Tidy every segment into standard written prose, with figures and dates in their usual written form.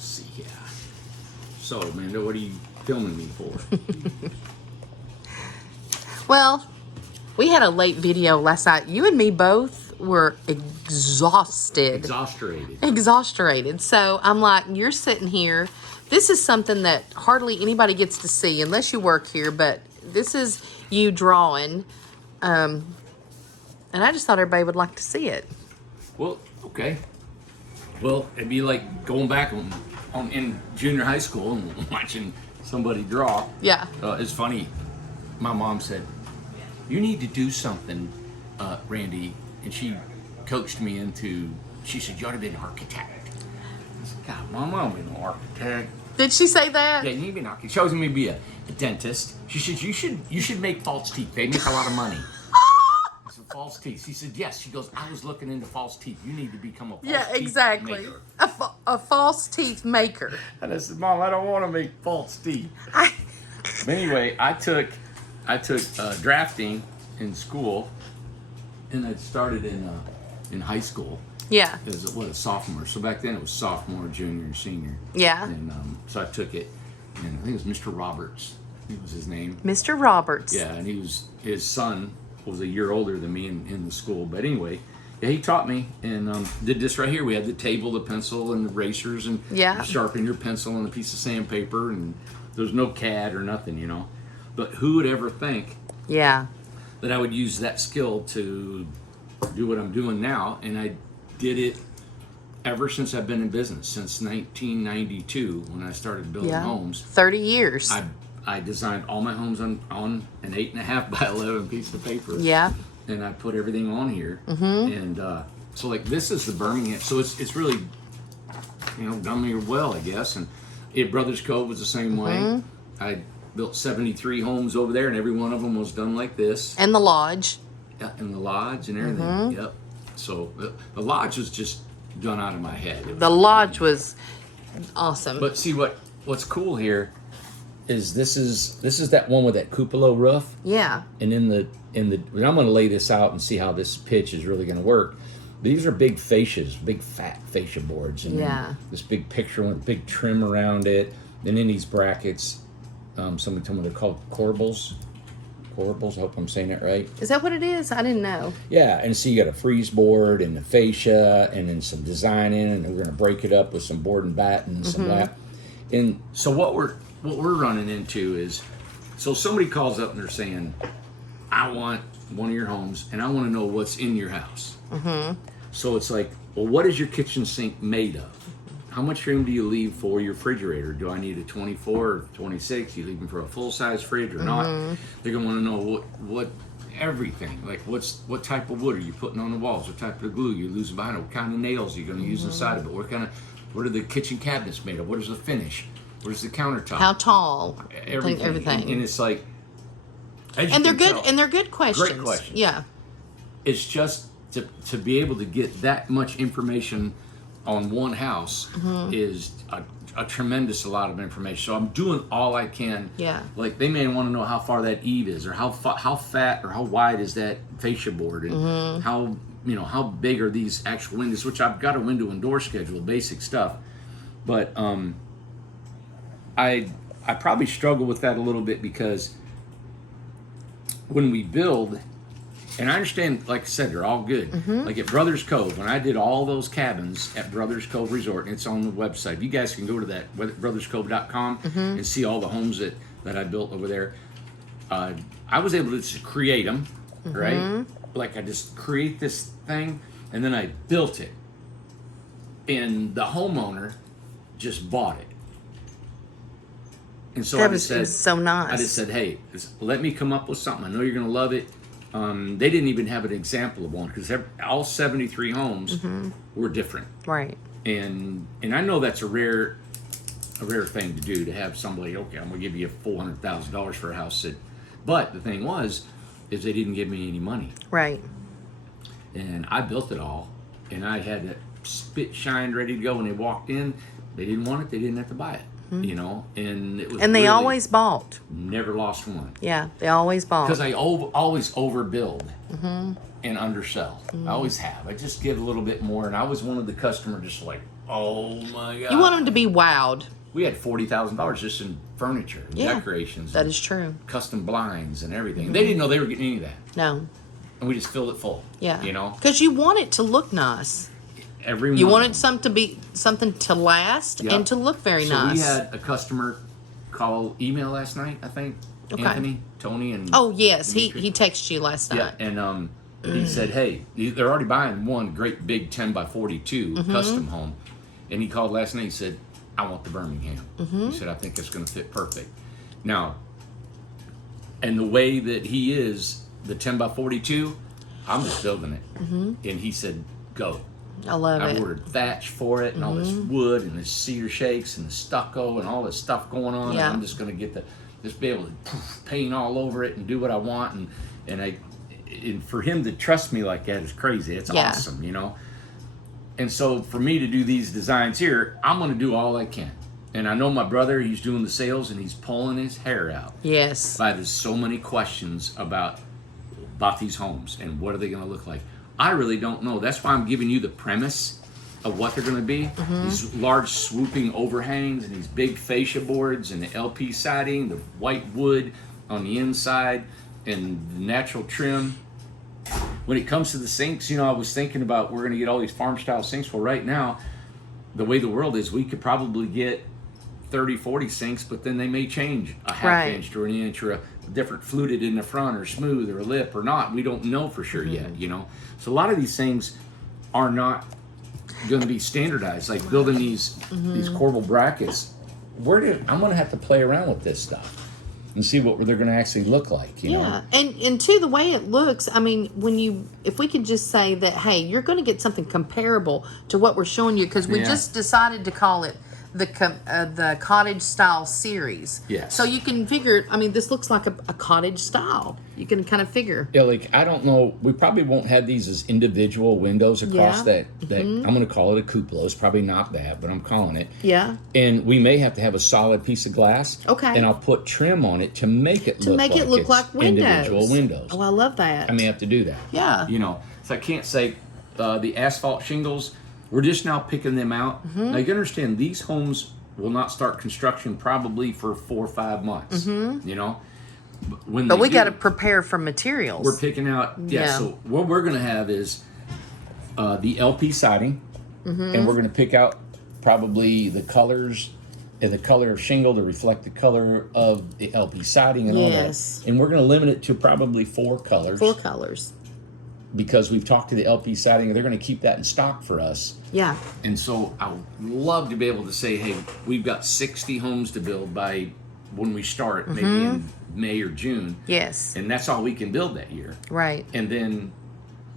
see here. So, Amanda, what are you filming me for? Well, we had a late video last night. You and me both were exhausted. Exasperated. So I'm like, you're sitting here. This is something that hardly anybody gets to see unless you work here, but this is you drawing. And I just thought everybody would like to see it. Well, okay. Well, it'd be like going back in junior high school and watching somebody draw. Yeah. It's funny. My mom said, "You need to do something, Randy," and she coached me into. She said, "You ought to be an architect." I said, "God, Mom, I don't be no architect." Did she say that? Yeah, you need to be an architect. She chose me to be a dentist. She said, "You should make false teeth. They make a lot of money." I said, "False teeth." She said, "Yes." She goes, "I was looking into false teeth. You need to become a false teeth maker." A false teeth maker. And I said, "Mom, I don't want to make false teeth." But anyway, I took drafting in school, and I started in high school. Yeah. As a sophomore. So back then it was sophomore, junior, and senior. Yeah. And so I took it, and I think it was Mr. Roberts. He was his name. Mr. Roberts. Yeah, and his son was a year older than me in the school. But anyway, yeah, he taught me and did this right here. We had the table, the pencil, and the erasers, and you sharpen your pencil on a piece of sandpaper, and there's no CAD or nothing, you know. But who would ever think that I would use that skill to do what I'm doing now? And I did it ever since I've been in business, since 1992 when I started building homes. 30 years. I designed all my homes on an 8.5 by 11 piece of paper. Yeah. And I put everything on here. Mm-hmm. And so like this is the Birmingham. So it's really, done me well, I guess. And Brothers Cove was the same way. I built 73 homes over there, and every one of them was done like this. And the lodge. Yeah, and the lodge and everything. Yep. So the lodge was just done out of my head. The lodge was awesome. But see what's cool here is this is that one with that cupola roof. Yeah. And and I'm going to lay this out and see how this pitch is really going to work. These are big fascias, big fat fascia boards, and then this big picture with big trim around it, and in these brackets, somebody told me they're called corbels. Corbels, I hope I'm saying that right. Is that what it is? I didn't know. Yeah, and so you got a freeze board and the fascia, and then some design in, and we're going to break it up with some board and batten and some lap. And so what we're running into is, so somebody calls up and they're saying, "I want one of your homes, and I want to know what's in your house." So it's like, well, what is your kitchen sink made of? How much room do you leave for your refrigerator? Do I need a 24 or 26? You leaving for a full-size fridge or not? They're gonna want to know what everything. Like what type of wood are you putting on the walls? What type of glue you losing behind it? What kind of nails are you gonna use inside of it? What are the kitchen cabinets made of? What is the finish? What is the countertop? How tall? Everything. And it's like, and they're good. And they're good questions. Great questions. Yeah. It's just to be able to get that much information on one house is a tremendous lot of information. So I'm doing all I can. Yeah. Like they may want to know how far that eave is, or how fat or how wide is that fascia board, and how big are these actual windows. Which I've got a window and door schedule, basic stuff. But I probably struggle with that a little bit because when we build. And I understand, like I said, they're all good. Like at Brothers Cove, when I did all those cabins at Brothers Cove Resort, and it's on the website. You guys can go to that, brotherscove.com, and see all the homes that I built over there. I was able to just create them, right? Like I just create this thing, and then I built it. And the homeowner just bought it. And so That was so nice. I just said, hey, let me come up with something. I know you're going to love it. They didn't even have an example of one because all 73 homes were different. Right. And I know that's a rare thing to do, to have somebody, okay, I'm going to give you $400,000 for a house. But the thing is they didn't give me any money. Right. And I built it all, and I had it spit shined ready to go. When they walked in, they didn't want it, they didn't have to buy it. And it was. And they always bought. Never lost one. Yeah, they always bought. Because I always overbuild and undersell. I always have. I just give a little bit more, and I was one of the customers just like, Oh my God. You want them to be wowed. We had $40,000 just in furniture, and decorations. That is true. Custom blinds and everything. They didn't know they were getting any of that. No. And we just filled it full. Yeah. You know? Because you want it to look nice. You wanted something to last and to look very nice. So we had a customer email last night, I think. Okay. Anthony, Tony, and oh yes, Dimitri. he texted you last night. Yeah, and he said, "Hey, they're already buying one great big 10x42 custom home," and he called last night. He said, "I want the Birmingham." He said, "I think it's going to fit perfect." Now, and the way that he is, the 10x42, I'm just building it, and he said, "Go." I love it. I ordered thatch for it and all this wood and the cedar shakes and the stucco and all this stuff going on. Yeah. And I'm just going to just be able to paint all over it and do what I want. And for him to trust me like that is crazy. It's awesome, you know. And so for me to do these designs here, I'm going to do all I can. And I know my brother, he's doing the sales and he's pulling his hair out. Yes. There's so many questions about these homes and what are they going to look like. I really don't know. That's why I'm giving you the premise of what they're going to be. These large swooping overhangs and these big fascia boards and the LP siding, the white wood on the inside and the natural trim. When it comes to the sinks, you know, I was thinking about we're going to get all these farm style sinks. Well, right now, the way the world is, we could probably get 30, 40 sinks, but then they may change a half inch or an inch or a different fluted in the front or smooth or a lip or not. We don't know for sure yet, you know. So a lot of these things are not going to be standardized. Like building these corbel brackets. I'm going to have to play around with this stuff and see what they're going to actually look like, you know. And to the way it looks, I mean, if we could just say that, hey, you're going to get something comparable to what we're showing you, because we just decided to call it the Cottage Style series. Yes. So you can figure, I mean, this looks like a cottage style. You can kind of figure. Yeah, like, I don't know, we probably won't have these as individual windows across that I'm going to call it a cupola. It's probably not that, but I'm calling it. Yeah. And we may have to have a solid piece of glass. Okay. And I'll put trim on it to make it look like windows. Individual windows. Oh, I love that. I may have to do that. Yeah. You know, so I can't say the asphalt shingles, we're just now picking them out. Now you understand, these homes will not start construction probably for 4 or 5 months. You know, but we got to prepare for materials. We're picking out. So what we're going to have is the LP siding, and we're going to pick out probably the colors and the color of shingle to reflect the color of the LP siding and all that. And we're going to limit it to probably 4 colors. 4 colors. Because we've talked to the LP siding, and they're going to keep that in stock for us. Yeah. And so I would love to be able to say, hey, we've got 60 homes to build by when we start, maybe in May or June. Yes. And that's all we can build that year. Right. And then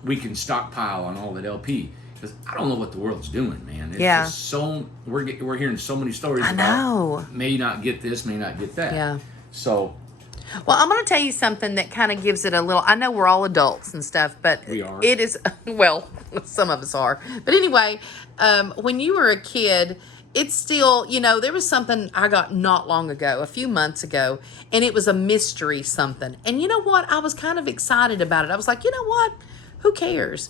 we can stockpile on all that LP. Because I don't know what the world's doing, man. It's just so, we're hearing so many stories about may not get this, may not get that. Yeah. So... Well, I'm going to tell you something that kind of gives it a little, I know we're all adults and stuff, but it is, well, some of us are. But anyway, when you were a kid, it's still, you know, there was something I got not long ago, a few months ago, and it was a mystery something. And you know what? I was kind of excited about it. I was like, you know what? Who cares?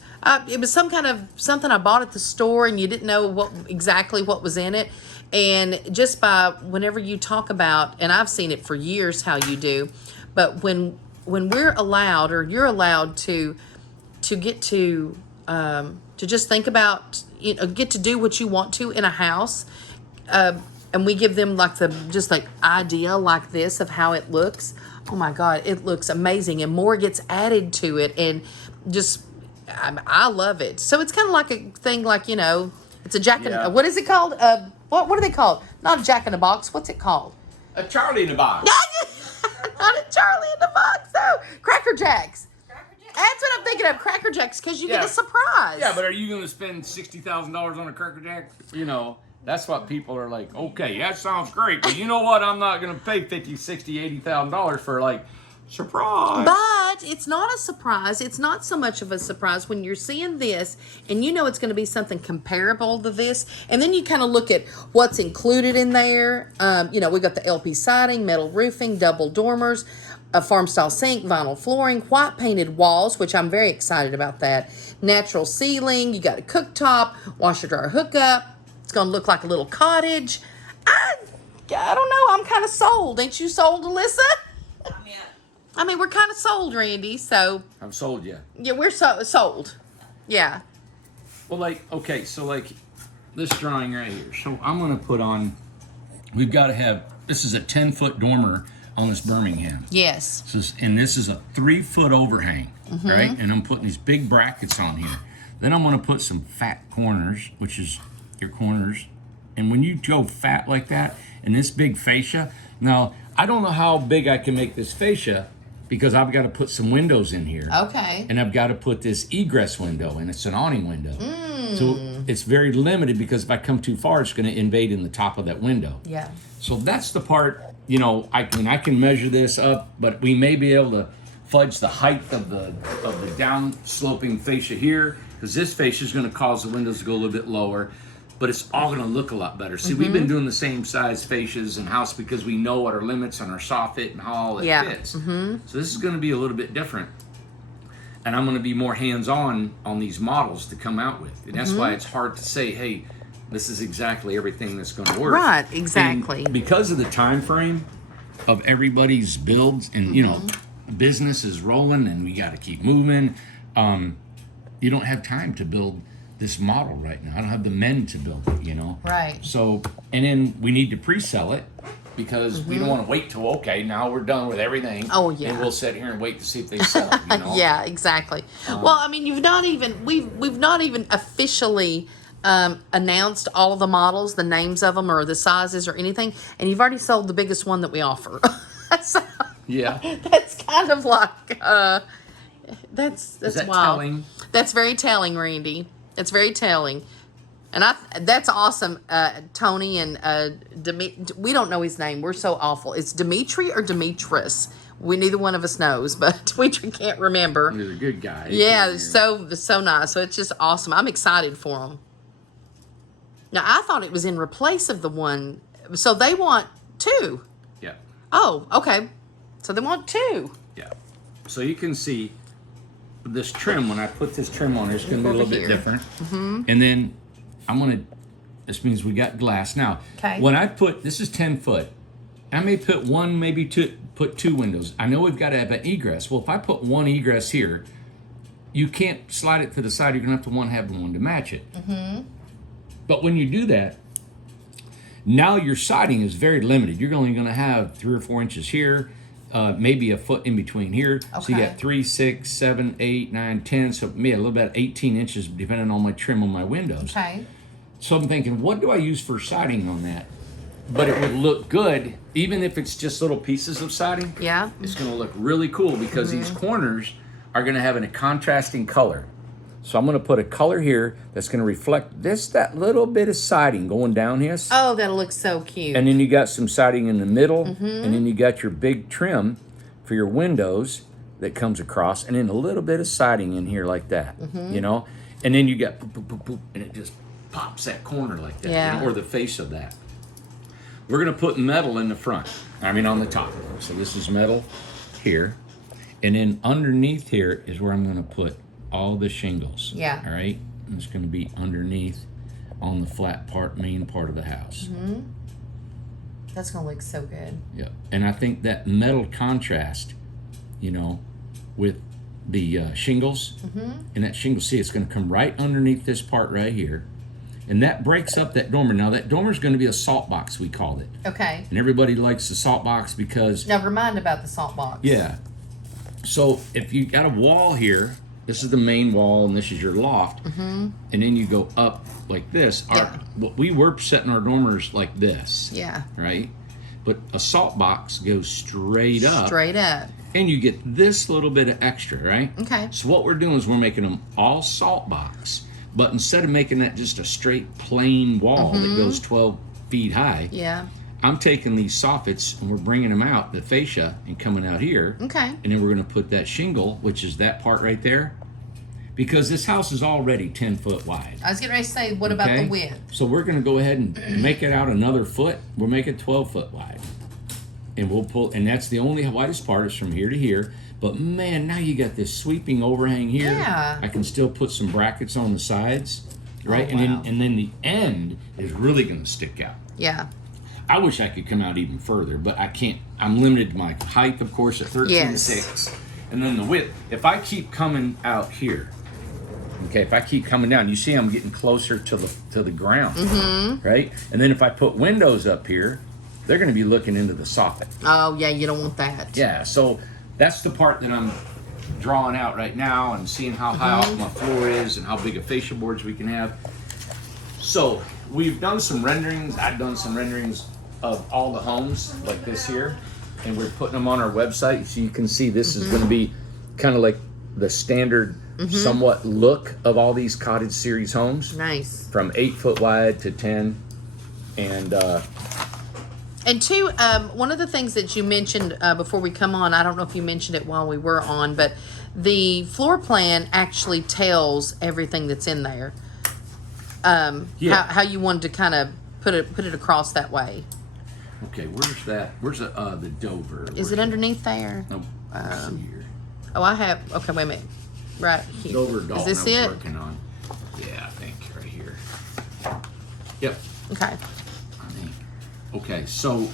It was some kind of something I bought at the store, and you didn't know exactly what was in it. And just by whenever you talk about, and I've seen it for years how you do, but when we're allowed, or you're allowed to get to just think about, you know, get to do what you want to in a house, and we give them like the idea like this of how it looks. Oh my God, it looks amazing, and more gets added to it, and just I love it. So it's kind of like a thing, like, you know, it's a what is it called? What are they called? Not a Jack in the Box. What's it called? A Charlie in the Box. Not a Charlie in the Box. No, Cracker Jacks. That's what I'm thinking of, Cracker Jacks, because you get a surprise. Yeah, but are you going to spend $60,000 on a Cracker Jack? You know, that's what people are like, okay, that sounds great, but you know what? I'm not going to pay $50,000, $60,000, $80,000 for, like, surprise. But it's not a surprise. It's not so much of a surprise when you're seeing this and you know it's going to be something comparable to this. And then you kind of look at what's included in there. You know, we got the LP siding, metal roofing, double dormers, a farm style sink, vinyl flooring, white painted walls, which I'm very excited about that. Natural ceiling. You got a cooktop, washer dryer hookup, going to look like a little cottage. I don't know. I'm kind of sold. Ain't you sold, Alyssa? I mean, we're kind of sold, Randy. So I'm sold, yeah. Yeah, we're sold. Yeah. Well, like, okay, so like this drawing right here. So I'm going to put on, we've got to have, this is a 10-foot dormer on this Birmingham. Yes. And this is a 3-foot overhang, right? And I'm putting these big brackets on here. Then I'm going to put some fat corners, which is your corners. And when you go fat like that, and this big fascia, now, I don't know how big I can make this fascia because I've got to put some windows in here. Okay. And I've got to put this egress window, and it's an awning window. So it's very limited because if I come too far, it's going to invade in the top of that window. Yeah. So that's the part, you know, I can measure this up, but we may be able to fudge the height of the down sloping fascia here, because this fascia is going to cause the windows to go a little bit lower, but it's all going to look a lot better. See, we've been doing the same size fascias in house because we know what our limits on our soffit and how all it fits. So this is going to be a little bit different. And I'm going to be more hands-on on these models to come out with. And that's why it's hard to say, hey, this is exactly everything that's going to work. Right, exactly. And because of the time frame of everybody's builds and, you know, business is rolling and we got to keep moving, you don't have time to build this model right now. I don't have the men to build it, you know? Right. So, and then we need to pre-sell it because we don't want to wait till, okay, now we're done with everything. Oh, yeah. And we'll sit here and wait to see if they sell, you know? Yeah, exactly. Well, I mean, we've not even officially announced all of the models, the names of them or the sizes or anything, and you've already sold the biggest one that we offer. So, Yeah. that's kind of like that's Is that wild. telling? That's very telling, Randy. It's very telling. And that's awesome, Tony and we don't know his name. We're so awful. It's Dimitri or Demetris. Neither one of us knows, but we can't remember. He's a good guy. Yeah, so nice. So it's just awesome. I'm excited for him. Now I thought it was in replace of the one. So they want 2. Yeah. Oh, okay. So they want 2. Yeah. So you can see this trim, when I put this trim on, it's going to be a little bit different. And then I'm going to, this means we got glass. Now, when I put, this is 10 foot, I may put one, maybe put 2 windows. I know we've got to have an egress. Well, if I put one egress here, you can't slide it to the side. You're going to have to have one to match it. But when you do that, now your siding is very limited. You're only going to have 3 or 4 inches here, maybe a foot in between here. So you got 3, 6, 7, 8, 9, 10. So maybe a little bit 18 inches depending on my trim on my windows. Okay. So I'm thinking, what do I use for siding on that? But it would look good, even if it's just little pieces of siding. Yeah. It's going to look really cool because these corners are going to have a contrasting color. So I'm going to put a color here that's going to reflect that little bit of siding going down here. Oh, that'll look so cute. And then you got some siding in the middle, and then you got your big trim for your windows that comes across, and then a little bit of siding in here like that, you know? And then you got boop, boop, boop, boop, and it just pops that corner like that, you know, or the face of that. We're going to put metal in the front, on the top. So this is metal here. And then underneath here is where I'm going to put all the shingles. Yeah. All right? And it's going to be underneath on the flat part, main part of the house. That's going to look so good. Yeah. And I think that metal contrast, you know, with the shingles, and that shingle, see, it's going to come right underneath this part right here. And that breaks up that dormer. Now, that dormer is going to be a salt box, we called it. Okay. And everybody likes the salt box because... Now, remind about the salt box. Yeah. So, if you got a wall here, this is the main wall, and this is your loft, and then you go up like this. We were setting our dormers like this. Yeah. Right? But a salt box goes straight up. Straight up. And you get this little bit of extra, right? Okay. So what we're doing is we're making them all salt box. But instead of making that just a straight plain wall that goes 12 feet high, I'm taking these soffits and we're bringing them out, the fascia, and coming out here. Okay. And then we're going to put that shingle, which is that part right there, because this house is already 10 foot wide. I was getting ready to say, what about the width? So we're going to go ahead and make it out another foot. We'll make it 12 foot wide. And we'll pull, and that's the only widest part is from here to here. But man, now you got this sweeping overhang here. Yeah. I can still put some brackets on the sides right? Oh, wow. And then the end is really going to stick out. Yeah. I wish I could come out even further, but I can't. I'm limited to my height, of course, at 13.6, and then the width. If I keep coming out here, okay, if I keep coming down, you see I'm getting closer to the ground, right? And then if I put windows up here, they're going to be looking into the soffit. Oh, yeah, you don't want that. Yeah, so that's the part that I'm drawing out right now and seeing how high off my floor is and how big of fascia boards we can have. So we've done some renderings. I've done some renderings of all the homes like this here, and we're putting them on our website. So you can see this is going to be kind of like the standard somewhat look of all these cottage series homes. Nice. From 8 foot wide to 10. And two, one of the things that you mentioned before we come on, I don't know if you mentioned it while we were on, but the floor plan actually tells everything that's in there. How you wanted to kind of put it across that way. Okay, where's that? Where's the Dover? Is it underneath there? No, let's see here. Oh, I have. Okay, wait a minute. Right here. Dover Dalton. Is this I was it? working on. Yeah, I think right here. Yep. Okay. Okay, so,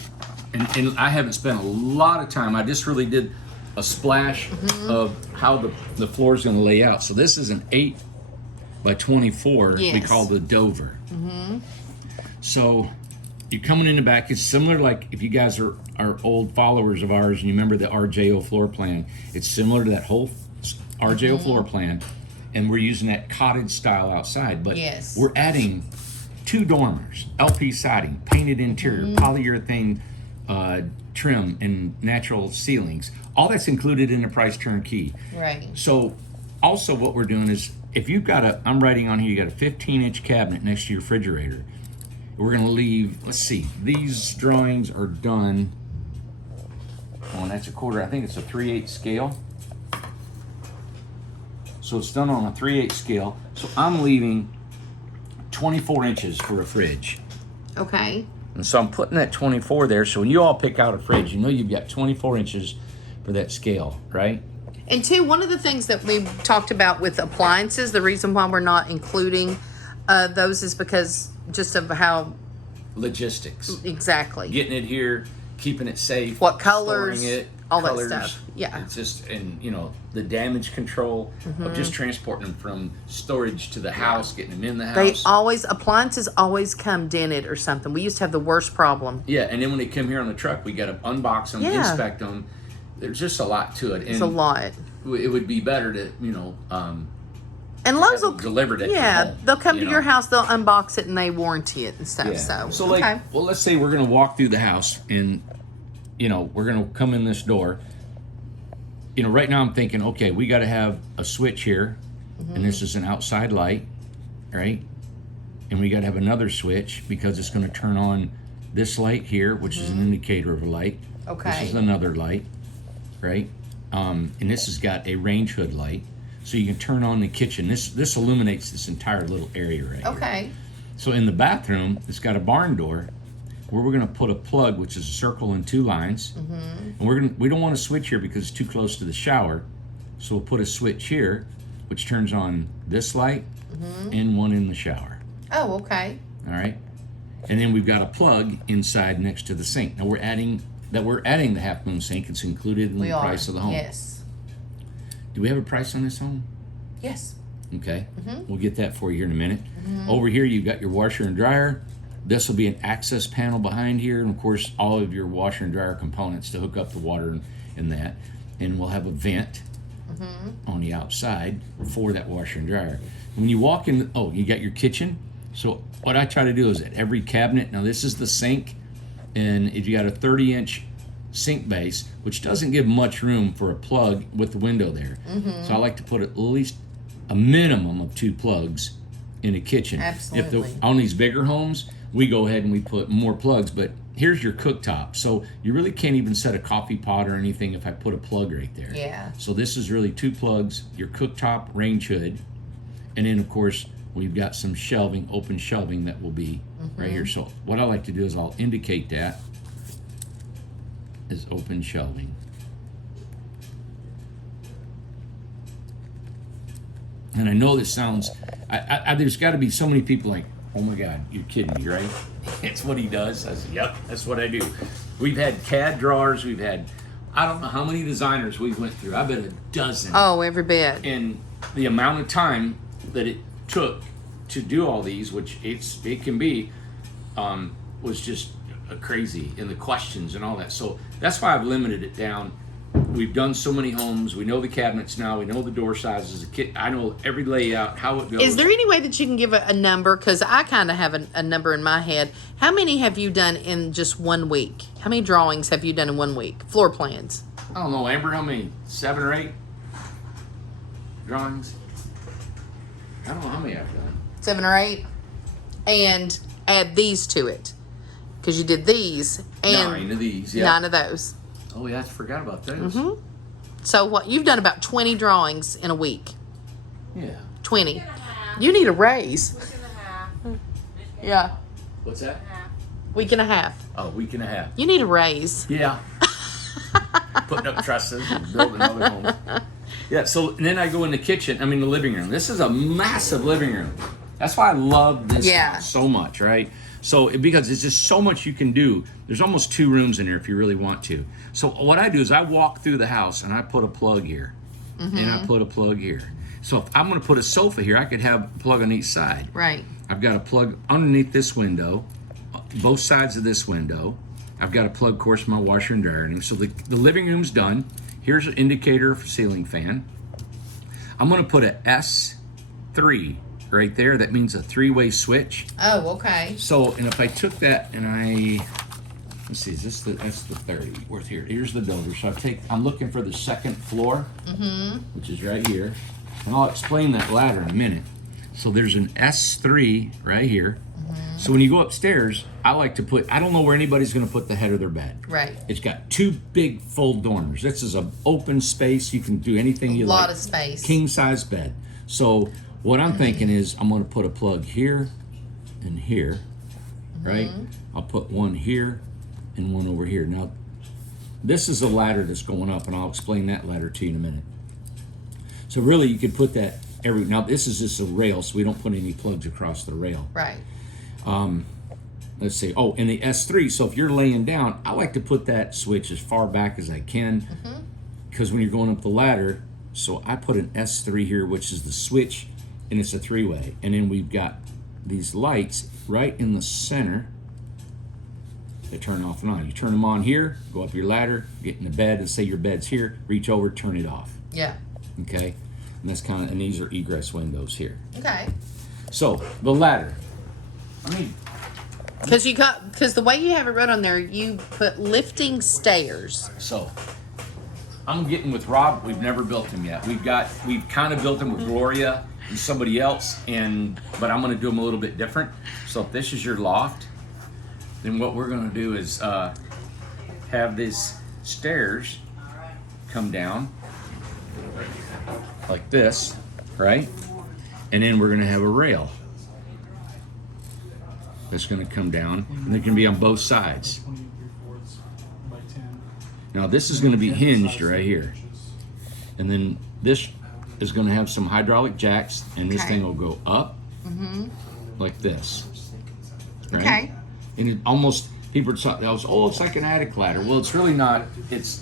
and I haven't spent a lot of time. I just really did a splash of how the floor is going to lay out. So this is an 8 by 24. Yes. We call the Dover. So you're coming in the back. It's similar, like if you guys are old followers of ours and you remember the RJO floor plan, it's similar to that whole RJO floor plan, and we're using that cottage style outside, but we're adding 2 dormers, LP siding, painted interior, polyurethane trim, and natural ceilings. All that's included in the price turnkey. Right. So also what we're doing is, if you've got I'm writing on here, you got a 15-inch cabinet next to your refrigerator. We're going to leave, let's see, these drawings are done on, that's a quarter, I think it's a 3/8 scale. So it's done on a 3/8 scale. So I'm leaving 24 inches for a fridge. Okay. And so I'm putting that 24 there. So when you all pick out a fridge, you know you've got 24 inches for that scale, right? And two, one of the things that we talked about with appliances, the reason why we're not including those is because just of how... Logistics. Exactly. Getting it here, keeping it safe. What colors, storing it, all colors, that stuff. Yeah. It's just, and you know, the damage control of just transporting them from storage to the house, getting them in the house. Appliances always come dented or something. We used to have the worst problem. Yeah, and then when they come here on the truck, we got to unbox them, inspect them. There's just a lot to it. It's a lot. It would be better to, and Lowe's will deliver it at your home, they'll come to your house, they'll unbox it, and they warranty it and stuff. Yeah. So like, well, let's say we're going to walk through the house, and we're going to come in this door. Right now I'm thinking, okay, we got to have a switch here, and this is an outside light, right? And we got to have another switch because it's going to turn on this light here, which is an indicator of a light. Okay. This is another light, right? And this has got a range hood light, so you can turn on the kitchen. This illuminates this entire little area right here. Okay. So in the bathroom, it's got a barn door where we're going to put a plug, which is a circle and 2 lines. And we don't want to switch here because it's too close to the shower. So we'll put a switch here, which turns on this light and one in the shower. Oh, okay. All right. And then we've got a plug inside next to the sink. Now we're adding the half moon sink. It's included in the price of the home. Yes. Do we have a price on this home? Yes. Okay. We'll get that for you here in a minute. Over here, you've got your washer and dryer. This will be an access panel behind here, and of course, all of your washer and dryer components to hook up the water and that. And we'll have a vent on the outside for that washer and dryer. And when you walk in, you got your kitchen. So what I try to do is at every cabinet, now this is the sink, and if you got a 30-inch sink base, which doesn't give much room for a plug with the window there. So I like to put at least a minimum of 2 plugs in a kitchen. Absolutely. On these bigger homes, we go ahead and we put more plugs, but here's your cooktop. So you really can't even set a coffee pot or anything if I put a plug right there. Yeah. So this is really 2 plugs, your cooktop, range hood, and then of course we've got some shelving, open shelving that will be right here. So what I like to do is I'll indicate that as open shelving. and I know this sounds, there's got to be so many people like, oh my God, you're kidding me, right? It's what he does. I said, yep, that's what I do. We've had CAD drawers. We've had, I don't know how many designers we went through. I bet a dozen. Oh, every bit. And the amount of time that it took to do all these, which it can be, was just crazy, and the questions and all that. So that's why I've limited it down. We've done so many homes. We know the cabinets now. We know the door sizes. I know every layout, how it goes. Is there any way that you can give a number? Because I kind of have a number in my head. How many have you done in just 1 week? How many drawings have you done in 1 week? Floor plans? I don't know, Amber, how many? 7 or 8 drawings? I don't know how many I've done. 7 or 8? And add these to it. Because you did these. And 9 of these, yeah. 9 of those. Oh, yeah, I forgot about those. Mm-hmm. So what you've done about 20 drawings in a week. Yeah. 20. You need a raise. Yeah. What's that? Week and a half. Oh, week and a half. You need a raise. Yeah. Putting up trusses and building other homes. Yeah, so and then I go in the kitchen, the living room. This is a massive living room. That's why I love this house so much, right? So, because it's just so much you can do. There's almost 2 rooms in here if you really want to. So what I do is I walk through the house and I put a plug here. And I put a plug here. So if I'm going to put a sofa here, I could have a plug on each side. Right. I've got a plug underneath this window, both sides of this window. I've got a plug, of course, my washer and dryer. So the living room's done. Here's an indicator for ceiling fan. I'm going to put a S3 right there. That means a 3-way switch. Oh, okay. So, and if I took that and let's see, that's the 30 worth here. Here's the builder. So I'm looking for the second floor, which is right here. And I'll explain that ladder in a minute. So there's an S3 right here. So when you go upstairs, I like to I don't know where anybody's going to put the head of their bed. Right. It's got 2 big full dormers. This is an open space. You can do anything you like. A lot of space. King size bed. So what I'm thinking is I'm going to put a plug here and here, right? I'll put one here and one over here. Now, this is a ladder that's going up, and I'll explain that ladder to you in a minute. So really, you could put that now this is just a rail, so we don't put any plugs across the rail. Right. Let's see. Oh, and the S3. So if you're laying down, I like to put that switch as far back as I can, because when you're going up the ladder, so I put an S3 here, which is the switch, and it's a 3-way. And then we've got these lights right in the center. They turn off and on. You turn them on here, go up your ladder, get in the bed, and say your bed's here, reach over, turn it off. Yeah. Okay? And that's and these are egress windows here. Okay. So, the ladder. Because the way you have it wrote on there, you put lifting stairs. So, I'm getting with Rob. We've never built them yet. We've kind of built them with Gloria and somebody else, but I'm going to do them a little bit different. So if this is your loft, then what we're going to do is have these stairs come down like this, right? And then we're going to have a rail that's going to come down, and it can be on both sides. Now this is going to be hinged right here, and then this is going to have some hydraulic jacks, and this thing will go up like this. Right? Okay. And it almost, people are talking, it's like an attic ladder. Well, it's really not. It's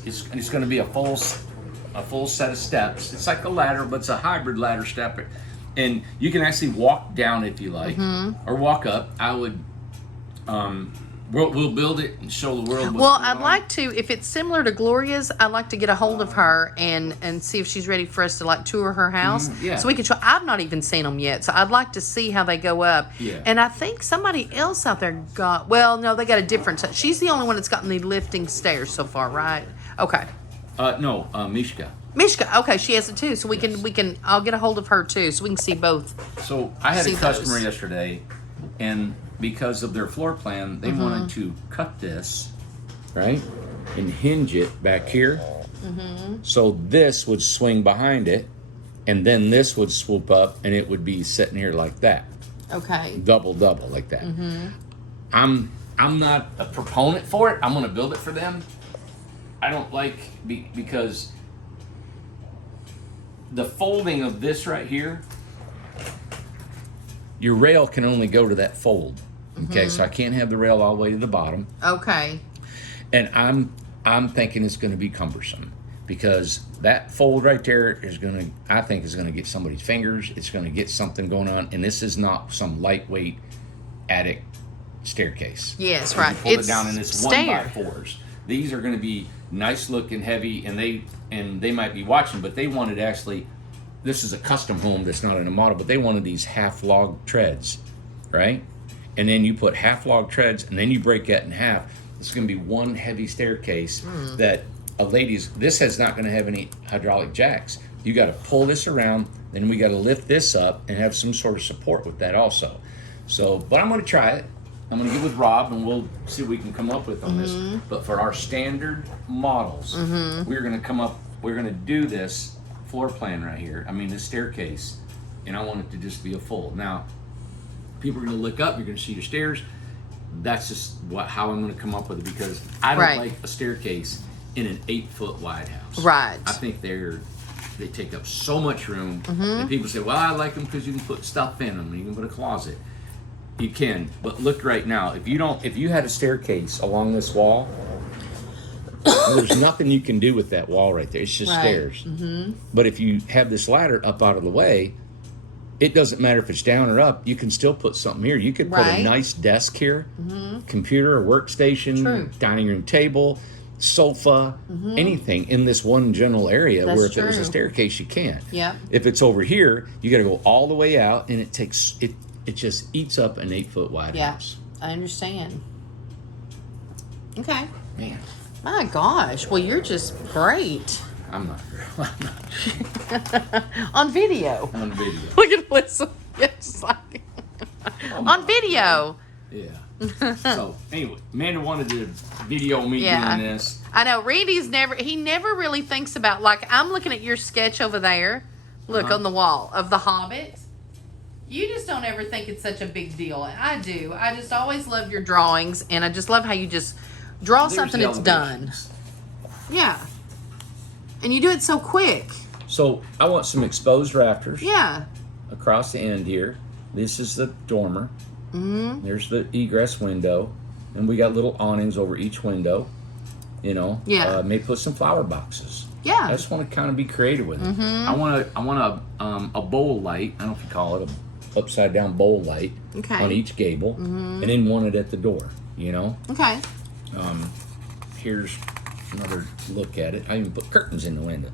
going to be a full set of steps. It's like a ladder, but it's a hybrid ladder step, and you can actually walk down if you like, or walk up. I would. We'll build it and show the world. Well, I'd like to, if it's similar to Gloria's, I'd like to get a hold of her and see if she's ready for us to tour her house. Yeah. So we can show. I've not even seen them yet, so I'd like to see how they go up. Yeah. And I think somebody else out there got. Well, no, they got a different. She's the only one that's gotten the lifting stairs so far, right? Okay. No, Mishka. Mishka, okay, she has it too. So we can. I'll get a hold of her too, so we can see both. So I had a customer those. yesterday, and because of their floor plan, they wanted to cut this, right, and hinge it back here. So this would swing behind it, and then this would swoop up, and it would be sitting here like that. Okay. Double like that. I'm not a proponent for it. I'm going to build it for them. I don't because the folding of this right here your rail can only go to that fold. Okay, so I can't have the rail all the way to the bottom. Okay. And I'm thinking it's going to be cumbersome because that fold right there is going to, I think, is going to get somebody's fingers. It's going to get something going on, and this is not some lightweight attic staircase. Yes, You right. pull it down in this stair. 1x4s. These are going to be nice looking, heavy, and they might be watching, but they wanted actually. This is a custom home that's not in a model, but they wanted these half log treads, right? And then you put half log treads, and then you break that in half. It's going to be one heavy staircase that a lady's. This is not going to have any hydraulic jacks. You got to pull this around, then we got to lift this up and have some sort of support with that also. So, but I'm going to try it. I'm going to get with Rob, and we'll see what we can come up with on this. But for our standard models, we're going to come up. We're going to do this floor plan right here. I mean, this staircase, and I want it to just be a fold. Now, people are going to look up. You're going to see the stairs. That's just how I'm going to come up with it because I don't like a staircase in an 8-foot wide house. Right. I think they take up so much room. And people say, well, I like them because you can put stuff in them. You can put a closet. You can, but look right now. If you had a staircase along this wall, there's nothing you can do with that wall right there. It's just stairs. But if you have this ladder up out of the way, it doesn't matter if it's down or up. You can still put something here. You could put a nice desk here, computer, or workstation, dining room table, sofa, anything in this one general area. That's where if it was a staircase, you can't. Yep. If it's over here, you got to go all the way out, and it just eats up an 8-foot wide house. I understand. Okay. Man, My gosh. Well, you're just great. I'm not. On video. On video. Look at Melissa. It's like on video. Yeah. So anyway, Amanda wanted to video me doing this. I know. Randy's never really thinks about, like, I'm looking at your sketch over there. Look on the wall of the Hobbit. You just don't ever think it's such a big deal. And I do. I just always love your drawings, and I just love how you just draw something that's done. Yeah. And you do it so quick. So I want some exposed rafters. Yeah. Across the end here. This is the dormer. There's the egress window, and we got little awnings over each window. You know. Yeah. May put some flower boxes. Yeah. I just want to kind of be creative with it. I want a bowl light. I don't know if you call it a upside down bowl light on each gable, and then one at the door. You know. Okay. Here's another look at it. I even put curtains in the window.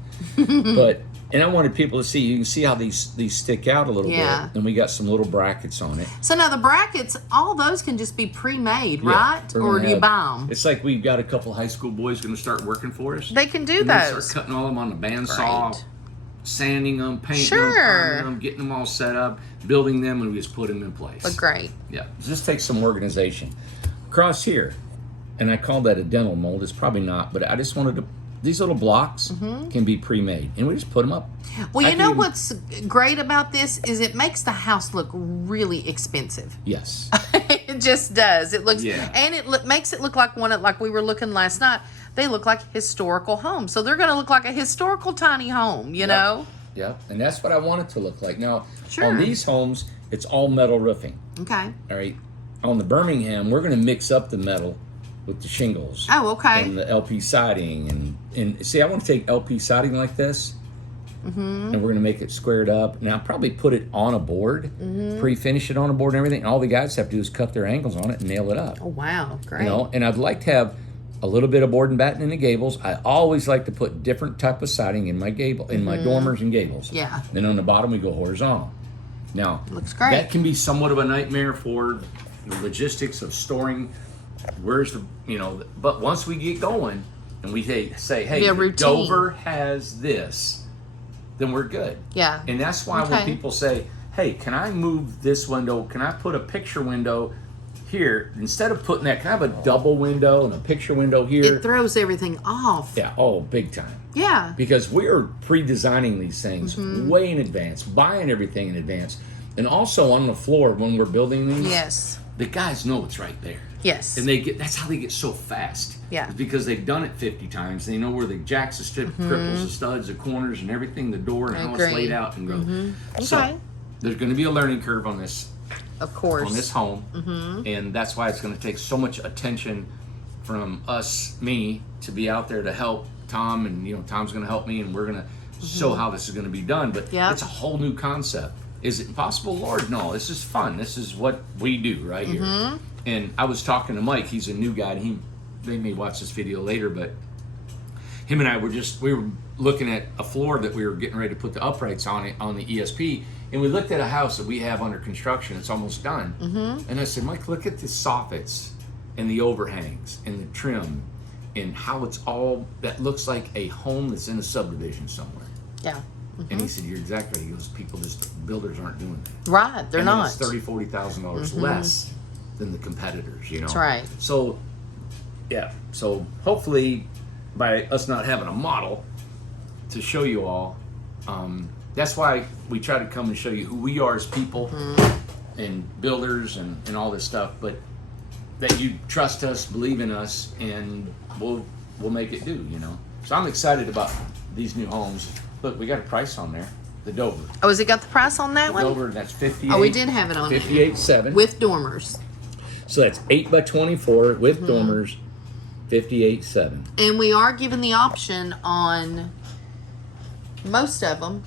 And I wanted people to see. You can see how these stick out a little bit. And we got some little brackets on it. So now the brackets, all those can just be pre-made, right? Or do you buy them? It's like we've got a couple high school boys going to start working for us. They can do and those. They start cutting all them on the bandsaw, sanding them, painting them, priming them, getting them all set up, building them, and we just put them in place. But great. Yeah. It just takes some organization. Across here, and I call that a dental mold. It's probably not, but I just wanted to. These little blocks can be pre-made, and we just put them up. Well, you know what's great about this is it makes the house look really expensive. Yes. It just does. It looks, and it makes it look like like we were looking last night. They look like historical homes, so they're going to look like a historical tiny home. You know. Yep. And that's what I want it to look like. Now, on these homes, it's all metal roofing. Okay. All right. On the Birmingham, we're going to mix up the metal with the shingles. Oh, okay. And the LP siding. And see, I want to take LP siding like this, and we're going to make it squared up. And I'll probably put it on a board, pre-finish it on a board and everything. And all the guys have to do is cut their angles on it and nail it up. Oh, wow. Great. You know, and I'd like to have a little bit of board and batten in the gables. I always like to put different type of siding in my gable, in my dormers and gables. Yeah. Then on the bottom, we go horizontal. Now, looks great. That can be somewhat of a nightmare for the logistics of storing. Where's the, but once we get going and we say, hey, Dover has this, then we're good. Yeah. And that's why when people say, hey, can I move this window? Can I put a picture window here? Instead of putting that, can I have a double window and a picture window here? It throws everything off. Yeah. Oh, big time. Yeah. Because we're pre-designing these things way in advance, buying everything in advance. And also on the floor when we're building these. Yes. The guys know it's right there. Yes. And that's how they get so fast. Yeah. It's because they've done it 50 times. They know where the jacks, the strip, cripples, the studs, the corners, and everything, the door, and how it's laid out and go. Okay. So there's going to be a learning curve on this. Of course. On this home, and that's why it's going to take so much attention from me, to be out there to help Tom, and Tom's going to help me, and we're going to show how this is going to be done. But it's a whole new concept. Is it impossible? Lord, no. This is fun. This is what we do right here. And I was talking to Mike. He's a new guy. And they may watch this video later, but him and I we were looking at a floor that we were getting ready to put the uprights on it on the ESP. And we looked at a house that we have under construction. It's almost done. And I said, Mike, look at the soffits and the overhangs and the trim and how it's all, that looks like a home that's in a subdivision somewhere. Yeah. And he said, you're exactly right. He goes, builders aren't doing that. Right, they're not. It's $30,000, $40,000 less than the competitors, That's right. So, yeah. So hopefully by us not having a model to show you all, that's why we try to come and show you who we are as people and builders and all this stuff, but that you trust us, believe in us, and we'll make it do, So I'm excited about these new homes. Look, we got a price on there. The Dover. Oh, has it got the price on that one? Dover, that's 58. Oh, we did have it on 58.7. With dormers. So that's 8 by 24 with dormers, 58.7. And we are given the option on most of them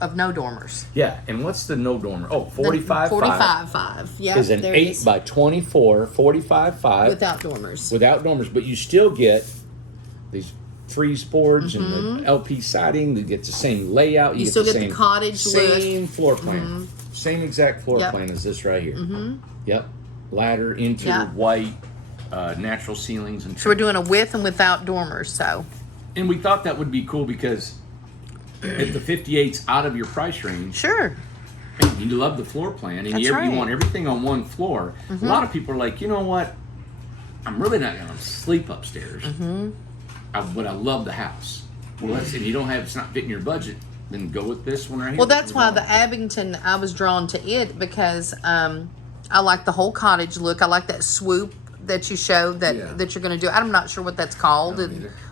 of no dormers. Yeah, and what's the no dormer? Oh, 45.5. 45.5. Yeah, is an 8 by 24, 45.5. Without dormers. Without dormers, but you still get these freeze boards and the LP siding. You get the same layout. You still get the cottage same floor plan. Same exact floor plan as this right here. Yep. Ladder, interior, white, natural ceilings. And so we're doing a with and without dormers, so. And we thought that would be cool because if the 58's out of your price range, sure, and you love the floor plan, and you want everything on one floor. A lot of people are like, you know what? I'm really not going to sleep upstairs, but I love the house. Well, and you don't have, it's not fitting your budget, then go with this one right here. Well, that's why the Abington, I was drawn to it because I like the whole cottage look. I like that swoop that you showed that you're going to do. I'm not sure what that's called,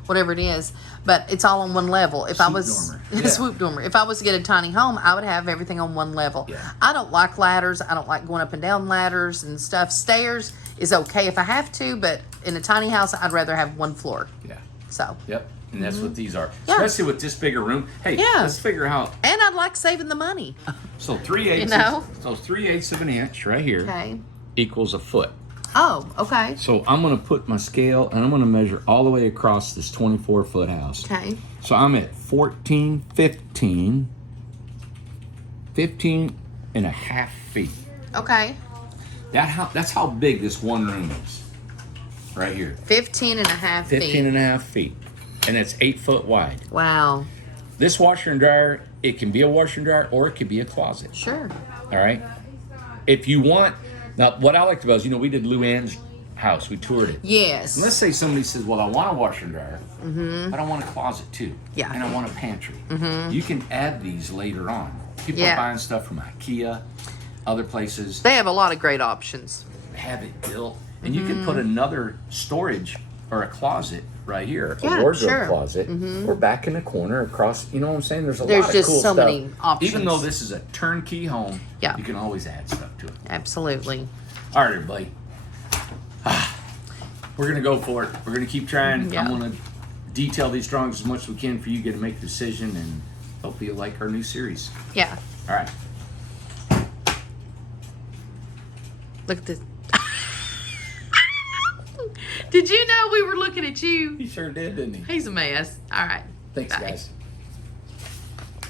whatever it is, but it's all on one level. If I was swoop dormer, if I was to get a tiny home, I would have everything on one level. I don't like ladders. I don't like going up and down ladders and stuff. Stairs is okay if I have to, but in a tiny house, I'd rather have one floor. So. Yep. And that's what these are. Especially with this bigger room. Hey, let's figure out. And I'd like saving the money. So 3/8. So 3/8 of an inch right here equals a foot. Oh, okay. So I'm going to put my scale and I'm going to measure all the way across this 24-foot house. Okay. So I'm at 15 and a half feet. Okay. That's how big this one room is. Right here. 15 and a half feet. 15 and a half feet. And it's 8 foot wide. Wow. This washer and dryer, it can be a washer and dryer or it could be a closet. Sure. All right. If you want, now what I liked about is, we did Lou Ann's house. We toured it. Yes. And let's say somebody says, well, I want a washer and dryer, but I want a closet too. Yeah. And I want a pantry. You can add these later on. People are buying stuff from IKEA, other places. They have a lot of great options. Have it built. And you can put another storage or a closet right here, a Yeah, wardrobe closet, or back in the corner across. You know what I'm saying? There's lot of just cool so stuff. many options. Even though this is a turnkey home, Yeah. you can always add stuff to it. Absolutely. All right, everybody. We're going to go for it. We're going to keep trying. Yeah. I'm going to detail these drawings as much as we can for you to make a decision, and hopefully you'll like our new series. Yeah. All right. Look at this. Did you know we were looking at you? He sure did, didn't he? He's a mess. All right. Thanks, Bye. guys.